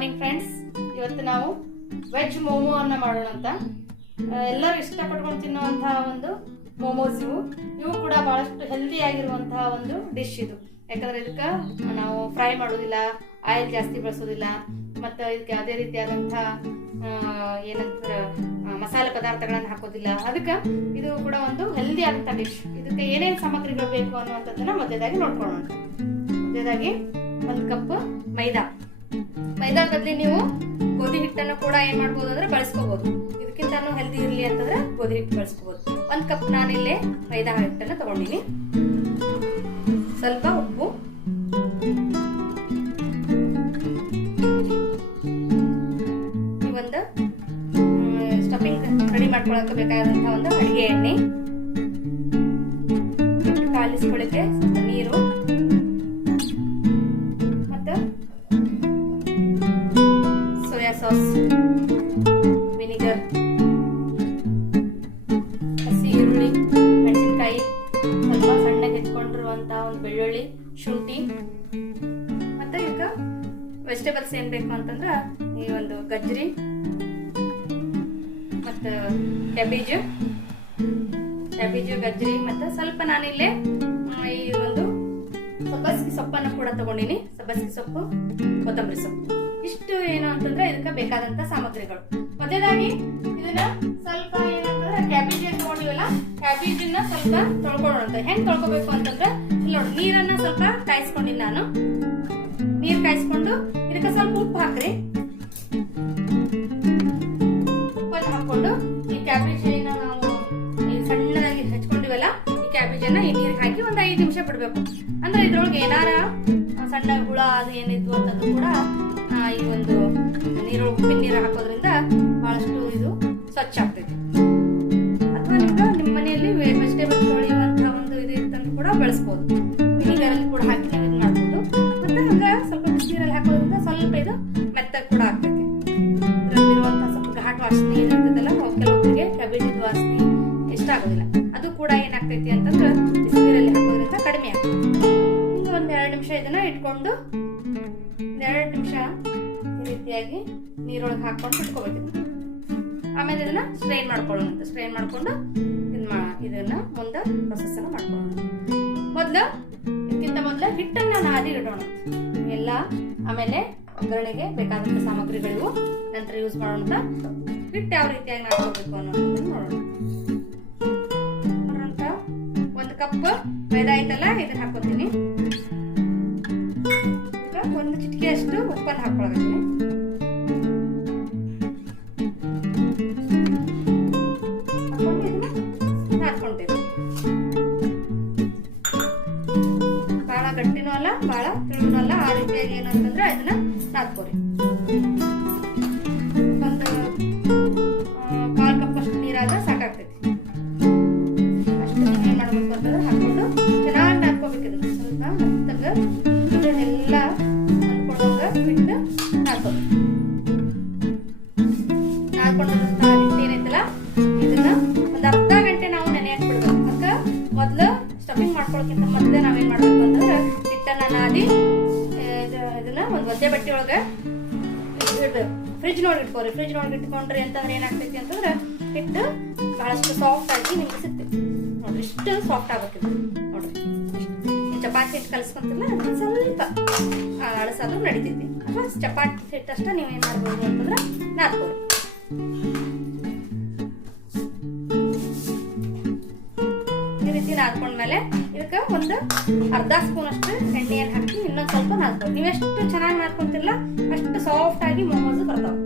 Morning friends. ಇವತ್ತು ನಾವು veg momo ಅನ್ನ ಮಾಡೋಣ ಅಂತ. ಎಲ್ಲರೂ ಇಷ್ಟಪಟ್ಕೊಂಡು ತಿನ್ನುವಂತಹ ಒಂದು ಮೋಮೋಸ್ ಇವು ಕೂಡ ಬಹಳಷ್ಟು ಹೆಲ್ದಿ ಆಗಿರುವಂತಹ ಒಂದು ಡಿಶ್ ಇದು. ಯಾಕಂದ್ರೆ ಇದಕ್ಕೆ ನಾವು ಫ್ರೈ ಮಾಡೋದಿಲ್ಲ, ಆಯಿಲ್ ಜಾಸ್ತಿ ಬಳಸೋದಿಲ್ಲ, ಮತ್ತು ಇದಕ್ಕೆ ಯಾವುದೇ ರೀತಿಯಾದಂತಹ ಏನಂತ ಮಸಾಲೆ ಪದಾರ್ಥಗಳನ್ನು ಹಾಕೋದಿಲ್ಲ. ಅದಕ್ಕೆ ಇದು ಕೂಡ ಒಂದು ಹೆಲ್ದಿ ಆದಂತಹ ಡಿಶ್. ಇದಕ್ಕೆ ಏನೇನು ಸಾಮಗ್ರಿಗಳು ಬೇಕು ಅನ್ನುವಂಥದ್ದನ್ನ ಮೊದಲೇದಾಗಿ ನೋಡ್ಕೊಳ್ಳೋಣ. ಮೊದಲೇದಾಗಿ 1 ಕಪ್ ಮೈದಾ ಬದಲಿ ನೀವು ಗೋಧಿ ಹಿಟ್ಟನ್ನು ಕೂಡ ಏನ್ ಮಾಡ್ಬೋದು ಅಂದ್ರೆ ಬಳಸ್ಕೋಬಹುದು. ಇದಕ್ಕಿಂತ ಹೆಲ್ದಿ ಇರಲಿ ಅಂತಂದ್ರೆ ಗೋಧಿ ಹಿಟ್ಟು ಬಳಸ್ಕೋಬಹುದು. 1 ಕಪ್ ನಾನಿಲ್ಲೇ ಮೈದಾ ಹಿಟ್ಟನ್ನು ತಗೊಂಡಿನಿ. ಸ್ವಲ್ಪ ಉಪ್ಪು, ಒಂದು ಸ್ಟಫಿಂಗ್ ರೆಡಿ ಮಾಡ್ಕೊಳಕ್ಕೆ ಬೇಕಾದಂತಹ ಒಂದು ಅಡಿಗೆ ಎಣ್ಣೆ, ಕಾಲಿಸ್ಕೊಳ್ಳಿಕ್ಕೆ ಸ್ವಲ್ಪ ನೀರು, ಮತ್ತು ಸೋಯಾ ಸಾಸ್, ವಿನಿಗರ್, ಹಸಿ ಈರುಳ್ಳಿ, ಮೆಣಸಿನಕಾಯಿ, ಸ್ವಲ್ಪ ಸಣ್ಣಗೆ ಹೆಚ್ಕೊಂಡಿರುವಂತಹ ಒಂದು ಬೆಳ್ಳುಳ್ಳಿ, ಶುಂಠಿ, ಮತ್ತೆ ಈಗ ವೆಜಿಟೇಬಲ್ಸ್ ಏನ್ ಬೇಕು ಅಂತಂದ್ರ ಈ ಒಂದು ಗಜ್ರಿ ಮತ್ತು ಕ್ಯಾಬೇಜ್, ಗಜ್ರಿ, ಮತ್ತೆ ಸ್ವಲ್ಪ ನಾನಿಲ್ಲೇ ಈ ಒಂದು ಸಬ್ಬಸಿಗೆ ಸೊಪ್ಪನ್ನು ಕೂಡ ತಗೊಂಡಿನಿ. ಸಬ್ಬಸಿಗೆ ಸೊಪ್ಪು, ಕೊತ್ತಂಬರಿ ಸೊಪ್ಪು, ಇಷ್ಟು ಏನು ಅಂತಂದ್ರೆ ಇದಕ್ಕೆ ಬೇಕಾದಂತ ಸಾಮಗ್ರಿಗಳು. ಮೊದಲಾಗಿ ಇದನ್ನ ಸ್ವಲ್ಪ ಏನಂತಂದ್ರೆ ಕ್ಯಾಬೇಜ್ ತಗೊಂಡಿವಲ್ಲ, ಕ್ಯಾಬೇಜನ್ನ ಸ್ವಲ್ಪ ತೊಳ್ಕೊಳ್ಳೋಣ. ಹೆಂಗ್ ತೊಳ್ಕೊಬೇಕು ಅಂತಂದ್ರೆ ಇಲ್ಲಿ ನೋಡಿ, ನೀರನ್ನ ಸ್ವಲ್ಪ ಕಾಯಿಸ್ಕೊಂಡಿನಿ ನಾನು. ನೀರ್ ಕಾಯಿಸ್ಕೊಂಡು ಇದಕ್ಕೆ ಸ್ವಲ್ಪ ಉಪ್ಪು ಹಾಕ್ರಿ. ಉಪ್ಪನ್ನು ಹಾಕೊಂಡು ಈ ಕ್ಯಾಬೇಜ್ ನಾವು ಸಣ್ಣದಾಗಿ ಹೆಚ್ಕೊಂಡಿವಲ್ಲ, ಈ ಕ್ಯಾಬೇಜ್ ಅನ್ನ ಈ ನೀರಿಗೆ ಹಾಕಿ ಒಂದು 5 ನಿಮಿಷ ಬಿಡ್ಬೇಕು. ಅಂದ್ರೆ ಇದ್ರೊಳಗೆ ಏನಾರ ಸಣ್ಣ ಹುಳ ಅದು ಏನಿದ್ವು ಅಂತಂದು ಕೂಡ ಈ ಒಂದು ಉಪ್ಪಿನ ನೀರು ಹಾಕೋದ್ರಿಂದ ಬಹಳಷ್ಟು ಇದು ಸ್ವಚ್ಛ ಆಗ್ತೈತಿ. ಅಥವಾ ನಿಮ್ಮ ಮನೆಯಲ್ಲಿ ವೆಜಿಟೇಬಲ್ ತೊಳೆಯುವಂತಹ ಒಂದು ಇದು ಇತ್ತಂದ್ರೂ ಕೂಡ ಬಳಸ್ಬೋದು. ವಿನಿಗರಲ್ಲಿ ಕೂಡ ಹಾಕಿ ನೀವು ಇದು ಮಾಡ್ಬೋದು. ಮತ್ತೆ ಹಂಗ ಸ್ವಲ್ಪ ಬಿಸಿನೀರಲ್ಲಿ ಹಾಕೋದ್ರಿಂದ ಸ್ವಲ್ಪ ಇದು ಮೆತ್ತಗೆ ಕೂಡ ಆಗ್ತೈತಿ. ಇದರಲ್ಲಿರುವಂತಹ ಸ್ವಲ್ಪ ಘಾಟ್ ವಾಸನೆ ಏನಿರ್ತೈತಲ್ಲ, ಕೆಲವೊಬ್ಬರಿಗೆ ಕ್ಯಾಬೇಜ್ ವಾಸನೆ ಇಷ್ಟ ಆಗೋದಿಲ್ಲ. ಅದು ಕೂಡ ಏನಾಗ್ತೈತಿ ಅಂತಂದ್ರೆ ಬಿಸಿನೀರಲ್ಲಿ ಹಾಕೋದ್ರಿಂದ ಕಡಿಮೆ ಆಗ್ತೈತಿ. ಈಗ ಒಂದ್ 2 ನಿಮಿಷ ಇದನ್ನ ಇಟ್ಕೊಂಡು 2 ನಿಮಿಷ ಈ ರೀತಿಯಾಗಿ ನೀರೊಳಗೆ ಹಾಕೊಂಡು ಇಟ್ಕೋಬೇಕು. ಆಮೇಲೆ ಇದನ್ನ ಸ್ಟ್ರೈನ್ ಮಾಡ್ಕೊಳ್ಳೋಣ. ಸ್ಟ್ರೈನ್ ಮಾಡ್ಕೊಂಡು ಇದನ್ನ ಮುಂದೆ ಪ್ರೊಸೆಸ್ ಅನ್ನ ಮಾಡ್ಕೊಳ್ಳೋಣ. ಇದಕ್ಕಿಂತ ಮೊದಲ ಹಿಟ್ಟನ್ನ ನಾದಿ ಇಡೋಣ ಎಲ್ಲ. ಆಮೇಲೆ ಒಗ್ಗರಣೆಗೆ ಬೇಕಾದಂತ ಸಾಮಗ್ರಿಗಳು ನಂತರ ಯೂಸ್ ಮಾಡೋಣ. ಹಿಟ್ಟು ಯಾವ ರೀತಿಯಾಗಿ ನಾದ್ಕೋಬೇಕು ಅನ್ನೋದನ್ನ ನೋಡೋಣ. 1 ಕಪ್ ಮೈದಾ ಐತಲ್ಲ, ಇದನ್ನ ಹಾಕೋತೀನಿ. ಒಂದು ಚಿಟಿಕೆ ಅಷ್ಟು ಉಪ್ಪನ್ನು ಹಾಕೊಳ್ಳೋದಿದ್ದೀನಿ. ಹಾಕೊಂಡು ಇದನ್ನ ಹಾಕೊಂತೇವೆ. ಬಹಳ ಗಟ್ಟಿನೂ ಅಲ್ಲ, ಬಹಳ ತಿಳುನೂ ಅಲ್ಲ, ಆ ರೀತಿಯಾಗಿ ಏನು ಅಂತಂದ್ರೆ ಇದನ್ನ ನಾದ್ಕೋರಿ. ಒಂದು 1/4 ಕಪ್ ಅಷ್ಟು ನೀರಾಗ ಸಾಕಾಗ್ತೈತಿ. ಅಷ್ಟು ಏನ್ ಮಾಡ್ಬೇಕು ಅಂತಂದ್ರೆ ಹಾಕೊಂಡು ಚೆನ್ನಾಗಿ ನಾದ್ಕೋಬೇಕು. ಇದನ್ನ ಸ್ವಲ್ಪ ಮೆತ್ತಗ ಇದನ್ನೆಲ್ಲ ಬಿಟ್ಟು ನಾದ್ಕೊಂಡಂತಹ ಹಿಟ್ಟು ಏನೈತಲ್ಲ, ಇದನ್ನ ಒಂದು ಅರ್ಧ ಗಂಟೆ ನಾವು ನೆನೆ ಹಾಕ್ಬಿಡ್ಬೇಕು. ಅದಕ್ಕೆ ಮೊದ್ಲು ಸ್ಟಫಿಂಗ್ ಮಾಡ್ಕೊಳಕ್ಕಿಂತ ಮೊದಲೇ ನಾವೇನ್ ಮಾಡ್ಬೇಕು ಅಂತಂದ್ರೆ ಹಿಟ್ಟನ್ನ ನಾದಿ ಇದನ್ನ ಒಂದು ಒದ್ದೆ ಬಟ್ಟೆ ಒಳಗೆ ಇಡ್ಬೇಕು. ಫ್ರಿಜ್ ನೊಳಗೆ ಇಟ್ಕೋರಿ. ಫ್ರಿಜ್ ನೊಳಗೆ ಇಟ್ಕೊಂಡ್ರಿ ಅಂತಂದ್ರೆ ಏನಾಗ್ತೈತಿ ಅಂತಂದ್ರೆ ಹಿಟ್ಟು ಬಹಳಷ್ಟು ಸಾಫ್ಟ್ ಆಗಿ ನಿಮ್ಗೆ ಸಿಗ್ತೈತಿ. ನೋಡ್ರಿ, ಇಷ್ಟು ಸಾಫ್ಟ್ ಆಗ್ಬೇಕಿತ್ತು. ನೋಡ್ರಿ, ಚಪಾತಿ ಹಿಟ್ಟು ಕಲಿಸ್ಕೊಂತಿಲ್ಲ, ಸ್ವಲ್ಪ ಅಳಸಾದ್ರೂ ನಡಿತೈತಿ. ಅಥವಾ ಚಪಾತಿ ಹಿಟ್ಟು ಅಷ್ಟ ನೀವು ಏನ್ ಮಾಡ್ಬೋದು ಅಂತಂದ್ರೆ ನಾದ್ಕೋರಿ. ಈ ರೀತಿ ನಾದ್ಕೊಂಡ್ಮೇಲೆ ಇದಕ್ಕೆ ಒಂದು ಅರ್ಧ ಸ್ಪೂನ್ ಅಷ್ಟು ಎಣ್ಣೆಯನ್ನು ಹಾಕಿ ಇನ್ನೊಂದು ಸ್ವಲ್ಪ ನಾದ್ಕೋರಿ. ನೀವು ಎಷ್ಟು ಚೆನ್ನಾಗಿ ನಾದ್ಕೊಂತಿರಲ್ಲ ಅಷ್ಟು ಸಾಫ್ಟ್ ಆಗಿ ಮೋಮೋಸ್ ಬರ್ತಾವ.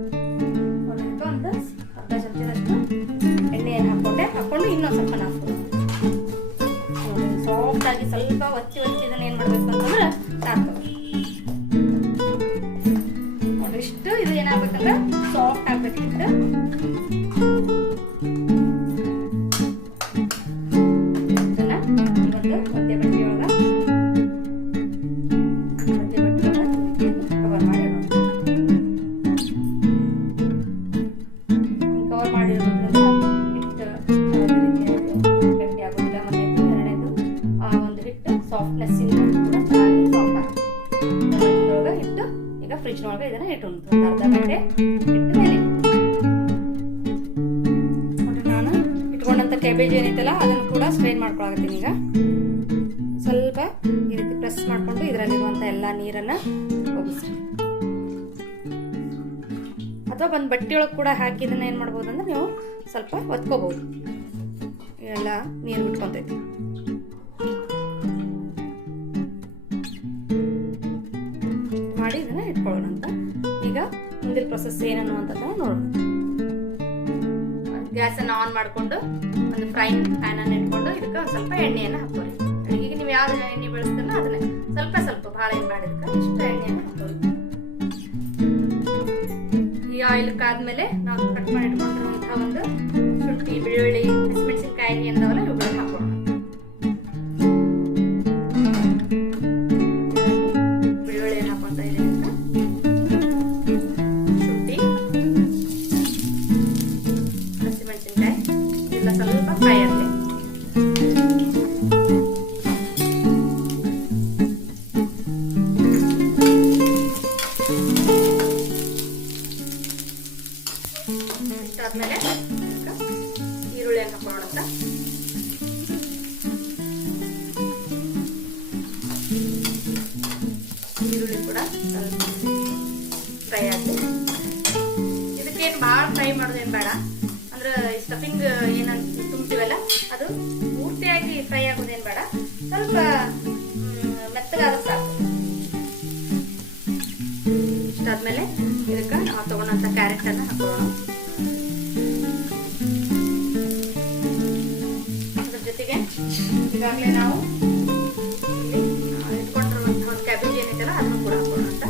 ಅದಕ್ಕೆ ಒಂದು ಅರ್ಧ ಚಮಚದಷ್ಟು ಎಣ್ಣೆಯನ್ನು ಹಾಕೊಂಡು ಇನ್ನೊಂದು ಸ್ವಲ್ಪ ನಾದ್ಕೋರಿ. ಸಾಫ್ಟ್ ಆಗಿ ಸ್ವಲ್ಪ ಒತ್ತಿ ಇದನ್ನ ಏನ್ ಮಾಡ್ಬೇಕು ಅಂತಂದ್ರೆ ನಾದ್ಕೋರಿ. ಇಷ್ಟು ಇದು ಏನಾಗ್ಬೇಕಂದ್ರೆ ಸಾಫ್ಟ್ ಆಗ್ಬೇಕು. ಹಿಟ್ಟು ಒದ್ದೆ ಬಟ್ಟೆಯೊಳಗ ಕವರ್ ಮಾಡಿರೋದ್ರಿಂದ ಹಿಟ್ಟು ಗಟ್ಟಿ ಆಗೋದಿಲ್ಲ. ಎರಡನೇದು ಆ ಒಂದು ಹಿಟ್ಟು ಸಾಫ್ಟ್ನೆಸ್ ಇಂದ ಕೂಡ ಚೆನ್ನಾಗಿ ಸಾಫ್ಟ್ ಆಗುತ್ತೆ. ಹಿಟ್ಟು ಈಗ ಫ್ರಿಜ್ನೊಳಗೆ ಇದನ್ನು ಇಟ್ಟು ಅರ್ಧ ಗಂಟೆ ಇಟ್ಟ ಮೇಲೆ ನಾನು ಇಟ್ಕೊಂಡಂಥ ಕ್ಯಾಬೇಜ್ ಏನೈತಲ್ಲ ಅದನ್ನು ಕೂಡ ಸ್ಟ್ರೈನ್ ಮಾಡ್ಕೊಳಕತ್ತೀನಿ. ಈಗ ಸ್ವಲ್ಪ ಈ ರೀತಿ ಪ್ರೆಸ್ ಮಾಡಿಕೊಂಡು ಇದರಲ್ಲಿರುವಂಥ ಎಲ್ಲ ನೀರನ್ನು ಹೋಗಿಸ್ರಿ. ಅಥವಾ ಒಂದು ಬಟ್ಟೆಯೊಳಗೆ ಕೂಡ ಹಾಕಿ ಇದನ್ನು ಏನು ಮಾಡ್ಬೋದು ಅಂದ್ರೆ ನೀವು ಸ್ವಲ್ಪ ಒತ್ಕೋಬೋದು, ಎಲ್ಲ ನೀರು ಬಿಟ್ಕೊತೈತಿ. ಮಾಡಿ ಇದನ್ನ ಇಟ್ಕೊಳ್ಳೋಣ ಅಂತ. ಈಗ ಮುಂದಿನ ಪ್ರೊಸೆಸ್ ಏನನ್ನು ಅಂತ ನೋಡೋಣ. ಗ್ಯಾಸನ್ನು ಆನ್ ಮಾಡಿಕೊಂಡು ಒಂದು ಫ್ರೈಂಗ್ ಪ್ಯಾನ್ ಅನ್ನು ಇಟ್ಕೊಂಡು ಇದಕ್ಕೆ ಸ್ವಲ್ಪ ಎಣ್ಣೆಯನ್ನು ಹಾಕೋರಿ. ಅಡುಗೆಗೆ ನೀವು ಯಾವ ಎಣ್ಣೆ ಬಳಸ್ತಾರಲ್ಲ ಅದನ್ನ ಸ್ವಲ್ಪ ಸ್ವಲ್ಪ ಭಾಳ ಏನು ಮಾಡಿದಕ್ಕೆ ಇಷ್ಟು ಎಣ್ಣೆಯನ್ನು ಹಾಕೋರಿ. ಈ ಆಯಿಲ್ ಕಾದ್ಮೇಲೆ ನಾವು ಕಟ್ ಮಾಡಿ ಇಟ್ಕೊಂಡಿರುವಂತಹ ಒಂದು ಶುಂಠಿ, ಬೆಳ್ಳುಳ್ಳಿ, ಹಸಿಮೆಣಸಿನಕಾಯಿ ಎಂದವಲ್ಲ ಇವುಗಳನ್ನ ಹಾಕೋಣ. ಬೆಳ್ಳುಳ್ಳಿ ಹಾಕೊಂತ ಇದ್ದೀನಿ. ಶುಂಠಿ, ಹಸಿಮೆಣಸಿನಕಾಯಿ ಎಲ್ಲ ಸ್ವಲ್ಪ ಫ್ರೈ ಆಗಲಿ. ಇಷ್ಟಾದ್ಮೇಲೆ ಈರುಳ್ಳಿಯನ್ನು ಹಾಕೋಣ ಅಂತ. ಈರುಳ್ಳಿ ಕೂಡ ಸ್ವಲ್ಪ ಫ್ರೈ ಆಗಲಿ. ಇದಕ್ಕೇನು ಭಾಳ ಫ್ರೈ ಮಾಡೋದೇನು ಬೇಡ, ಅಂದ್ರೆ ಸ್ಟಫಿಂಗ್ ಏನಂತ ತುಂಬ್ತೀವಲ್ಲ ಅದು ಪೂರ್ತಿಯಾಗಿ ಫ್ರೈ ಆಗೋದೇನು ಬೇಡ, ಸ್ವಲ್ಪ ಮೆತ್ತಗಾದ ಸಾಕು. ಇಷ್ಟಾದ್ಮೇಲೆ ಇದಕ್ಕೆ ನಾವು ತಗೊಂಡಂತ ಕ್ಯಾರೆಟ್ ಅನ್ನ ಹಾಕೋಣ. ಅದ್ರ ಜೊತೆಗೆ ಈಗಾಗಲೇ ನಾವು ಇಟ್ಕೊಂಡಿರುವಂತಹ ಒಂದು ಕ್ಯಾಬೇಜ್ ಏನಿದೆಯಲ್ಲ ಅದನ್ನು ಕೂಡ ಹಾಕೋಣ ಅಂತ.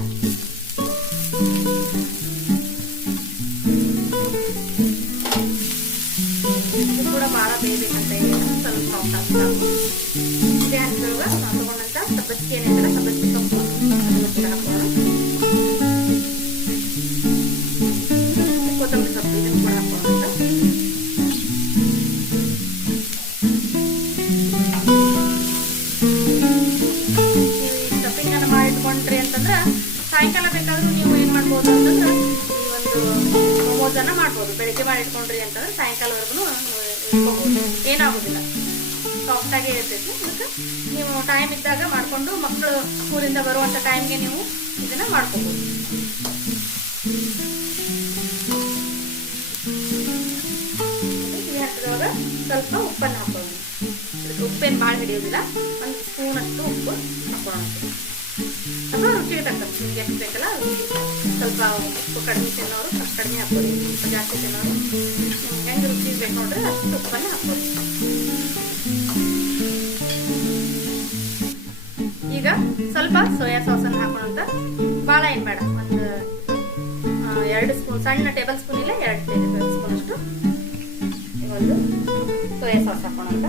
ಇದು ಕೂಡ ಬಹಳ ಬೇಯಬೇಕಂತ ಏನಿಲ್ಲ, ಸ್ವಲ್ಪ ಸಾಫ್ಟ್ ಆಗ್ತಾವೆ. ಇದೇ ಹಂತದೊಳಗ ನಾವು ತಗೊಂಡಂತ ಸಬ್ಬಸ್ಗೆ ಏನಿದೆಯಲ್ಲ ಸಬ್ಬಸ್ಗೆ ಸೊಪ್ಪು ಅದನ್ನು ಕೂಡ ಹಾಕೋಣ. ಕೊತ್ತಂಬರಿ ಸೊಪ್ಪು ಇದನ್ನು ಕೂಡ ಹಾಕೋಣ ಅಂತ. ಸ್ಟಫಿಂಗ್ ಅನ್ನು ಮಾಡಿಟ್ಕೊಂಡ್ರಿ ಅಂತಂದ್ರೆ ಸಾಯಂಕಾಲ ಬೇಕಾದ್ರೂ ನೀವು ಏನ್ ಮಾಡ್ಬೋದು ಅಂತಂದ್ರೆ ಈ ಒಂದು ಮೋಮೋಸನ್ನ ಮಾಡ್ಬೋದು. ಬೆಳಿಗ್ಗೆ ಮಾಡಿಟ್ಕೊಂಡ್ರಿ ಅಂತಂದ್ರೆ ಸಾಯಂಕಾಲವರೆಗೂ ಇಟ್ಕೋಬಹುದು, ಏನಾಗೋದಿಲ್ಲ, ಸಾಫ್ಟ್ ಆಗೇ ಇರ್ತೈತಿ. ಅದಕ್ಕೆ ನೀವು ಟೈಮ್ ಇದ್ದಾಗ ಮಾಡ್ಕೊಂಡು ಮಕ್ಕಳು ಸ್ಕೂಲಿಂದ ಬರುವಂತ ಟೈಮ್ಗೆ ನೀವು ಇದನ್ನ ಮಾಡ್ಕೋಬಹುದು. ಸ್ವಲ್ಪ ಉಪ್ಪನ್ನು ಹಾಕೋಣ. ಇದಕ್ಕೆ ಉಪ್ಪೇನು ಭಾಳ ಹಿಡಿಯೋದಿಲ್ಲ, ಒಂದು ಸ್ಪೂನ್ ಅಷ್ಟು ಉಪ್ಪು ಹಾಕೋಣ. ಅಥವಾ ರುಚಿಗೆ ತಕ್ಕಂತೆ ನಿಮ್ಗೆ ಎಷ್ಟು ಬೇಕಲ್ಲ ಸ್ವಲ್ಪ ಉಪ್ಪು ಕಡಿಮೆ ತಿನ್ನೋರು ಸ್ವಲ್ಪ ಕಡಿಮೆ ಹಾಕೋರಿ, ಸ್ವಲ್ಪ ಜಾಸ್ತಿ ತಿನ್ನೋರು ನಿಮ್ಗೆ ಹೆಂಗೆ ರುಚಿ ಬೇಕು ನೋಡ್ರಿ ಅಷ್ಟು ಉಪ್ಪನ್ನು ಹಾಕೋರಿ. ಈಗ ಸ್ವಲ್ಪ ಸೋಯಾ ಸಾಸನ್ನು ಹಾಕೋಣಂತ. ಭಾಳ ಏನು ಬೇಡ, ಒಂದು 2 ಸ್ಪೂನ್, ಸಣ್ಣ ಟೇಬಲ್ ಸ್ಪೂನ್ ಇಲ್ಲ 2 ಟೇಬಲ್ ಸ್ಪೂನ್ ಅಷ್ಟು ಒಂದು ಸೋಯಾ ಸಾಸ್ ಹಾಕೋಣ ಅಂತ.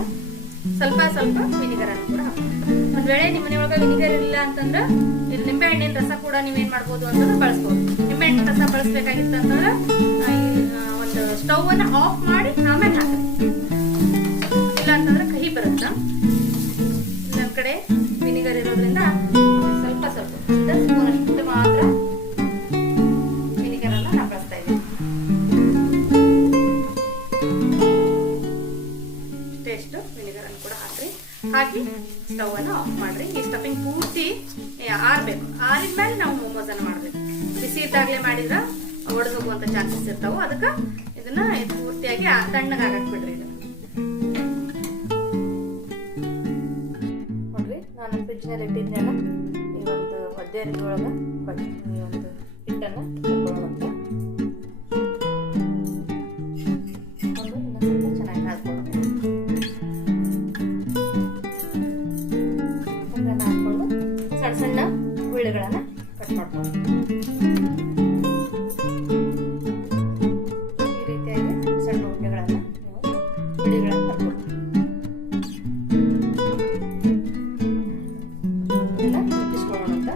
ಸ್ವಲ್ಪ ಸ್ವಲ್ಪ ವಿನಿಗರ್ ಅನ್ನು ಕೂಡ ಹಾಕೋಣ. ಒಂದ್ ವೇಳೆ ನಿಮ್ಮ ಮನೆಯೊಳಗೆ ವಿನಿಗರ್ ಇಲ್ಲ ಅಂತಂದ್ರೆ ಇದು ನಿಂಬೆ ಹಣ್ಣಿನ ರಸ ಕೂಡ ನೀವೇನ್ ಮಾಡ್ಬೋದು ಅಂತಂದ್ರೆ ಬಳಸ್ಬೋದು. ನಿಂಬೆ ಹಣ್ಣಿನ ರಸ ಬಳಸ್ಬೇಕಾಗಿತ್ತು ಅಂತಂದ್ರೆ ಒಂದು ಸ್ಟವ್ ಅನ್ನ ಆಫ್ ಮಾಡಿ ಆಮೇಲೆ ಹಾಕಿ, ಇಲ್ಲ ಅಂತಂದ್ರೆ ಕಹಿ ಬರುತ್ತೆ. ನಮ್ಮ ಕಡೆ ವಿನಿಗರ್ ಇರೋದ್ರಿಂದ ಸ್ವಲ್ಪ ಸ್ವಲ್ಪ ಒಂದು ಸ್ಪೂನ್ ಅಷ್ಟು ಮಾತ್ರ ವಿನಿಗರ್ ಅನ್ನ ನಾವು ಬಳಸ್ತಾ ಇದ್ದೀವಿ. ಟೇಸ್ಟ್ ವಿನಿಗರ್ ಅನ್ನು ಕೂಡ ಹಾಕಿ ಸ್ಟವ್ ಅನ್ನು ಆಫ್ ಮಾಡ್ರಿ. ಈ ಸ್ಟಫಿಂಗ್ ಪೂರ್ತಿ ಆರ್ಬೇಕು, ಆರಿದ್ಮೇಲೆ ನಾವು ಮೋಮೋಸ್ ಅನ್ನ ಮಾಡ್ಬೇಕು. ಬಿಸಿ ಇದ್ದಾಗಲೇ ಮಾಡಿದ್ರೆ ಒಡೆದು ಹೋಗುವಂತ ಚಾನ್ಸಸ್ ಇರ್ತಾವೆ. ಅದಕ್ಕೆ ಇದನ್ನ ಪೂರ್ತಿಯಾಗಿ ತಣ್ಣಗಾಗಕ್ ಬಿಡ್ರಿ. ಇದು ನೋಡ್ರಿ, ನಾನು ಫ್ರಿಜ್ ನಲ್ಲಿ ಇಟ್ಟಿದ್ದೆಲ್ಲ ಈ ಒಂದು ಒದ್ದೆ ಒಳಗ ಈ ಒಂದು ಹಿಟ್ಟನ್ನ ತಗೊಳ್ಳೋಣ. ಚೆನ್ನಾಗಿ ಹಾಕೊಂಡು ಸಣ್ಣ ಸಣ್ಣ ಉಳ್ಳಿಗಳನ್ನ ಕಟ್ ಮಾಡ್ಕೊಂಡು ಈ ರೀತಿಯಾಗಿ ಸಣ್ಣ ಉಳ್ಳಿಗಳನ್ನ ಹಾಕೊಂಡು ಇದನ್ನ ಲಟ್ಟಿಸ್ಕೊಳ್ಳೋಣ ಅಂತ.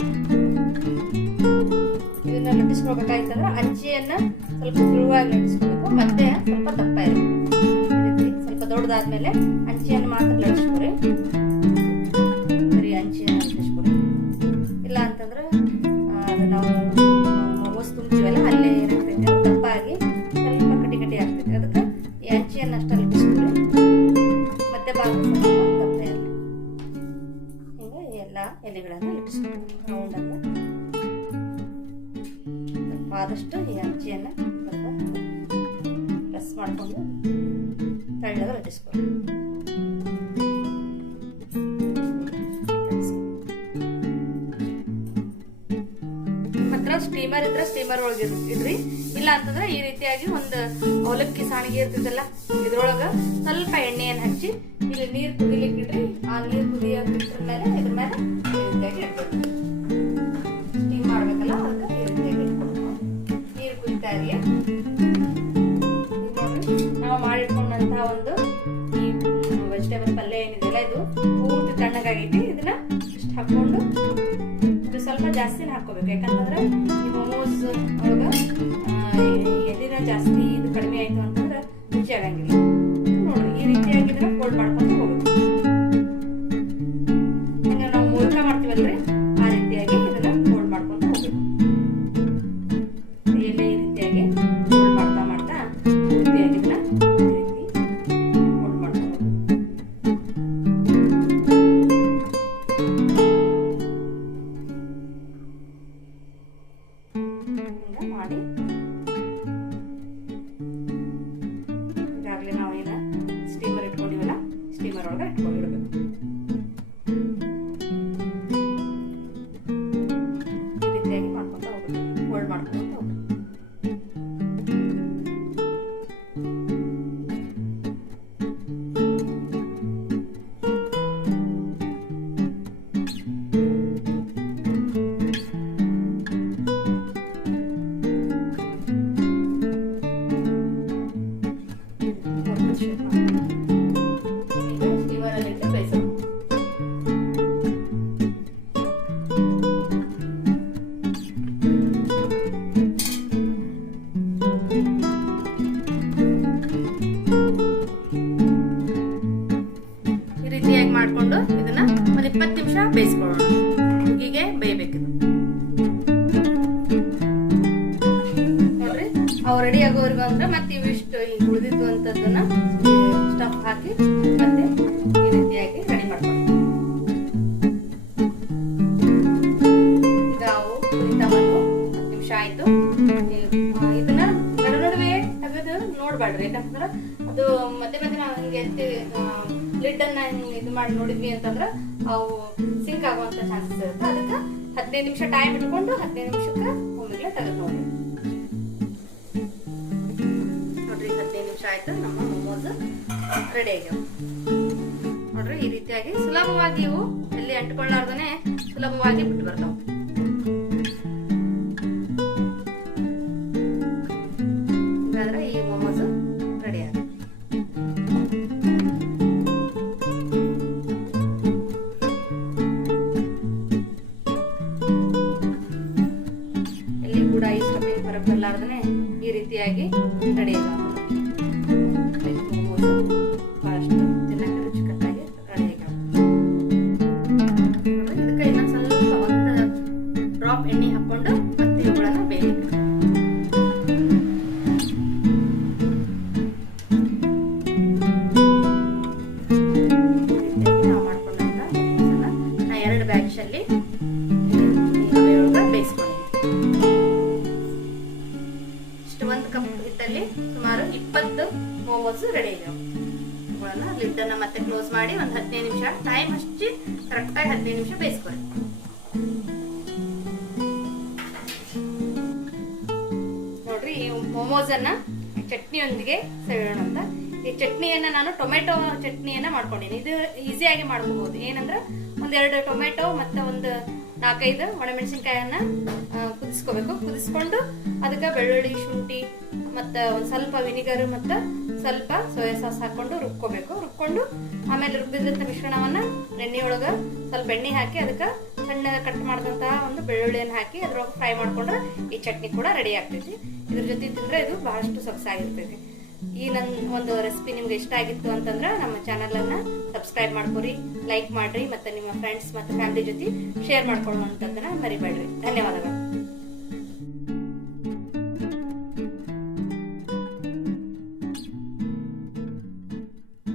ಇದನ್ನ ಲಟ್ಟಿಸ್ಕೊಳ್ಬೇಕಾಯ್ತಂದ್ರೆ ಅಂಚಿಯನ್ನ ಸ್ವಲ್ಪ ಸುಳುವಾಗಿ ಲಟ್ಟಿಸ್ಕೊಳ್ಬೇಕು, ಮತ್ತೆ ಸ್ವಲ್ಪ ದಪ್ಪ ಇರಬೇಕು. ಸ್ವಲ್ಪ ದೊಡ್ಡದಾದ್ಮೇಲೆ ಅಂಚಿಯನ್ನು ಮಾತ್ರ ಲಟ್ಟಿಸ್ಕೊರಿ, ಬರೀ ಅಂಚಿಯನ್ನು ಲಟ್ಟಿಸ್ಕೊರಿ. ಇಲ್ಲ ಅಂತಂದ್ರೆ ಅದು ನಾವು ಎಲೆಗಳನ್ನು ಲಟ್ಟಿಸ್ಕೊಬೇಕು ರೌಂಡ್ ಅಂತ. ಆದಷ್ಟು ಈ ಹಂಚಿಯನ್ನು ಸ್ವಲ್ಪ ಪ್ರೆಸ್ ಮಾಡಿಕೊಂಡು ತೆಳ್ಳಗೆ ಲಟ್ಟಿಸ್ಕೊಬೇಕು. ಸ್ಟೀಮರ್ ಇದ್ರೆ ಸ್ಟೀಮರ್ ಒಳಗೆ ಇಡ್ರಿ, ಇಲ್ಲ ಅಂತಂದ್ರೆ ಈ ರೀತಿಯಾಗಿ ಒಂದು ಅವಲಕ್ಕಿ ಸಾಣಿಗೆ ಇರ್ತದಲ್ಲ ಇದ್ರೊಳಗ ಸ್ವಲ್ಪ ಎಣ್ಣೆಯನ್ನು ಹಚ್ಚಿ ಇಲ್ಲಿ ನೀರು ಕುದಿಲಿಕ್ಕೆ ಇಡ್ರಿ. ಆ ನೀರು ಕುದಿಯೋದ್ರ ಮೇಲೆ ಇದ್ರ ಮೇಲೆ ಈ ರೀತಿಯಾಗಿ ಇಡ್ಬೇಕು. ಸ್ಟೀಮ್ ಮಾಡ್ಬೇಕಲ್ಲ ಅದಕ್ಕೆ ಈ ರೀತಿಯಾಗಿ ಇಟ್ಕೊಳ್ಬೇಕು. ನೀರು ಕುದಿತಾ ಇರಿ. ನೋಡ್ರಿ ನಾವು ಮಾಡಿಟ್ಕೊಂಡಂತಹ ಒಂದು ಈ ವೆಜಿಟೇಬಲ್ ಪಲ್ಯ ಏನಿದೆಯಲ್ಲ ಇದು ಪೂರ್ತಿ ತಣ್ಣಗಾಗೈತಿ. ಇದನ್ನ ಇಷ್ಟು ಹಾಕೊಂಡು ಸ್ವಲ್ಪ ಜಾಸ್ತಿನ ಹಾಕೋಬೇಕು, ಯಾಕಂತಂದ್ರೆ ಈ ಮೊಮೋಸ್ ಒಳಗ ಎಲ್ಲಿನ ಜಾಸ್ತಿ ಇದು ಕಡಿಮೆ ಆಯ್ತು ಅಂತಂದ್ರೆ ರುಚಿ ಆಗಂಗಿಲ್ಲ. ನೋಡ್ರಿ ಈ ರೀತಿಯಾಗಿ ಇದನ್ನ ಫೋಲ್ಡ್ ಮಾಡ್ಕೊಂಡು ಹೋಗ್ಬೇಕು. ಹಂಗ ನಾವು ಮೂರ್ಖ ಮಾಡ್ತೀವಲ್ರಿ ಆ ರೀತಿಯಾಗಿ ಇದನ್ನ ಫೋಲ್ಡ್ ಮಾಡ್ಕೊಂಡು ಹೋಗ್ಬೇಕು. ಈ ರೀತಿಯಾಗಿ ಫೋಲ್ಡ್ ಮಾಡ್ತಾ ಮಾಡ್ತಾ ಪೂರ್ತಿಯಾಗಿ ಇದನ್ನ ಈ ರೀತಿ ಫೋಲ್ಡ್ ಮಾಡ್ಕೊಂಡು ಮಾಡಿ ಈಗಾಗಲೇ ನಾವು ಏನ ಸ್ಟೀಮರ್ ಇಟ್ಕೊಂಡಿವಲ್ಲ ಸ್ಟೀಮರ್ ಒಳಗೆ ಇಟ್ಕೊಂಡಿರ್ಬೇಕು. ಈ ರೀತಿಯಾಗಿ ಮಾಡ್ಕೊಂತ ಹೋಗ್ಬೇಕು, ಫೋಲ್ಡ್ ಮಾಡ್ಕೊಂತ ಹೋಗ್ಬೇಕು. ಮಾಡ್ಕೊಂಡು ಇದನ್ನ ಒಂದು 20 ನಿಮಿಷ ಬೇಯಿಸ್ಕೊಳ್ಳೋಣ. ಹೀಗೆ ಬೇಯಬೇಕಿದು. ನೋಡ್ರಿ ಅವು ರೆಡಿ ಆಗೋವರೆಗೂ ಅಂದ್ರೆ ಮತ್ತೆ ಇವಿಷ್ಟು ಈಗ ಉಳಿದಿದ್ದು ಅಂತದನ್ನ ಸ್ಟಫ್ ಹಾಕಿ ಮತ್ತೆ ಈ ರೀತಿಯಾಗಿ ರೆಡಿ ಮಾಡ್ಕೊಳ್ಳೋಣ. ಈಗ ಅವು ಕುದಿತಾ ಬಂದು 10 ನಿಮಿಷ ಆಯ್ತು. ಇದನ್ನ ನಡುವೆ ತೆಗೆದು ನೋಡ್ಬೇಡ್ರಿ, ಯಾಕಂತಂದ್ರೆ ಅದು ಮತ್ತೆ ಮತ್ತೆ ನಾವು ಹಿಂಗೆ ಲಿಡ್ ಅನ್ನ ಇದು ಮಾಡಿ ನೋಡಿದ್ವಿ ಅಂತಂದ್ರೆ ಅವು ಸಿಂಕ್ ಆಗುವಂತ ಚಾನ್ಸಸ್ ಇರುತ್ತೆ. ಅದಕ್ಕೆ 15 ನಿಮಿಷ ಟೈಮ್ ಇಟ್ಕೊಂಡು 15 ನಿಮಿಷಕ್ಕೆ ಒಮ್ಮೆಗ್ಲೆ ತೆಗೆದು ನೋಡ್ರಿ. ನೋಡ್ರಿ 15 ನಿಮಿಷ ಆಯ್ತು, ನಮ್ಮ ಮೊಮೋಸ್ ರೆಡಿ ಆಗ್ಯಾವ. ನೋಡ್ರಿ ಈ ರೀತಿಯಾಗಿ ಸುಲಭವಾಗಿ ಇವು ಎಲ್ಲಿ ಅಂಟ್ಕೊಳ್ಳಾರ್ದನೆ ಸುಲಭವಾಗಿ ಬಿಟ್ಟು ಬರ್ತಾವ. ಹಾಗಾದ್ರೆ ಈ ಮೊಮೋಸ್ ರೆಡಿ ಆಗ. ಕೂಡ ಈ ಸ್ಟಫಿಂಗ್ ಹೊರಗೆ ಬರಲಾರ್ದನೆ ಈ ರೀತಿಯಾಗಿ ರೆಡಿ ಆಗ. ಬಹಳಷ್ಟು ತಿನ್ನಕ್ಕೆ ರುಚಿಕಟ್ಟಾಗಿ ರೆಡಿ ಆಗ್ಯಾವ. ಇದಕ್ಕೆ ಇನ್ನೊಂದು ಸ್ವಲ್ಪ ಒಂದು ಡ್ರಾಪ್ ಎಣ್ಣೆ ಹಾಕೊಂಡು ಮತ್ತೆ ಇವುಗಳನ್ನ ಬೇಯಲಿಕ್ಕೆ ನಾವು ಮಾಡ್ಕೊಂಡಂತ ನಾ 2 ಬ್ಯಾಚ್ ಅಲ್ಲಿ ಬೇಯಿಸ್ಕೊಂಡಿದ್ದೆ. ಒಂದು ಕಪ್ ಹಿಟ್ಟಲ್ಲಿ ಸುಮಾರು 20 ಮೊಮೋಸ್ ರೆಡಿ ಆಗ್ಯಾವ. ಇವುಗಳನ್ನ ಲಿಡ್ ಅನ್ನ ಮತ್ತೆ ಕ್ಲೋಸ್ ಮಾಡಿ ಒಂದು 15 ನಿಮಿಷ ಟೈಮ್ ಹಚ್ಚಿ ಕರೆಕ್ಟಾಗಿ 15 ನಿಮಿಷ ಬೇಯಿಸ್ಕೊರಿ. ನೋಡ್ರಿ ಈ ಮೊಮೋಸ್ ಅನ್ನ ಚಟ್ನಿಯೊಂದಿಗೆ ಸೇರೋಣ ಅಂತ. ಈ ಚಟ್ನಿಯನ್ನ ನಾನು ಟೊಮೆಟೊ ಚಟ್ನಿಯನ್ನ ಮಾಡ್ಕೊಂಡಿನಿ. ಇದು ಈಸಿಯಾಗಿ ಮಾಡ್ಕೋಬಹುದು. ಏನಂದ್ರೆ 1-2 ಟೊಮೆಟೊ ಮತ್ತೆ ಒಂದು 4-5 ಒಣಮೆಣಸಿನ್ಕಾಯನ್ನ ಕುದಿಸ್ಕೋಬೇಕು. ಕುದಿಸ್ಕೊಂಡು ಅದಕ್ಕೆ ಬೆಳ್ಳುಳ್ಳಿ, ಶುಂಠಿ ಮತ್ತು ಒಂದು ಸ್ವಲ್ಪ ವಿನಿಗರ್ ಮತ್ತು ಸ್ವಲ್ಪ ಸೋಯಾ ಸಾಸ್ ಹಾಕೊಂಡು ರುಬ್ಕೋಬೇಕು. ರುಬ್ಕೊಂಡು ಆಮೇಲೆ ರುಬ್ಬಿದಂಥ ಮಿಶ್ರಣವನ್ನ ಎಣ್ಣೆಯೊಳಗೆ ಸ್ವಲ್ಪ ಎಣ್ಣೆ ಹಾಕಿ ಅದಕ್ಕೆ ಸಣ್ಣ ಕಟ್ ಮಾಡಿದಂತಹ ಒಂದು ಬೆಳ್ಳುಳ್ಳಿಯನ್ನು ಹಾಕಿ ಅದ್ರೊಳಗೆ ಫ್ರೈ ಮಾಡ್ಕೊಂಡ್ರೆ ಈ ಚಟ್ನಿ ಕೂಡ ರೆಡಿ ಆಗ್ತೈತಿ. ಇದ್ರ ಜೊತೆ ತಿಂದ್ರೆ ಇದು ಬಹಳಷ್ಟು ಸೊಗಸಾಗಿರ್ತೈತಿ. ಈ ನನ್ನ ಒಂದು ರೆಸಿಪಿ ನಿಮ್ಗೆ ಇಷ್ಟ ಆಗಿತ್ತು ಅಂತಂದ್ರೆ ನಮ್ಮ ಚಾನಲನ್ನು ಸಬ್ಸ್ಕ್ರೈಬ್ ಮಾಡ್ಕೊರಿ, ಲೈಕ್ ಮಾಡ್ರಿ, ಮತ್ತು ನಿಮ್ಮ ಫ್ರೆಂಡ್ಸ್ ಮತ್ತು ಫ್ಯಾಮಿಲಿ ಜೊತೆ ಶೇರ್ ಮಾಡ್ಕೊಳ್ಳುವಂಥದ್ದನ್ನ ಮರಿಬೇಡ್ರಿ. ಧನ್ಯವಾದಗಳು.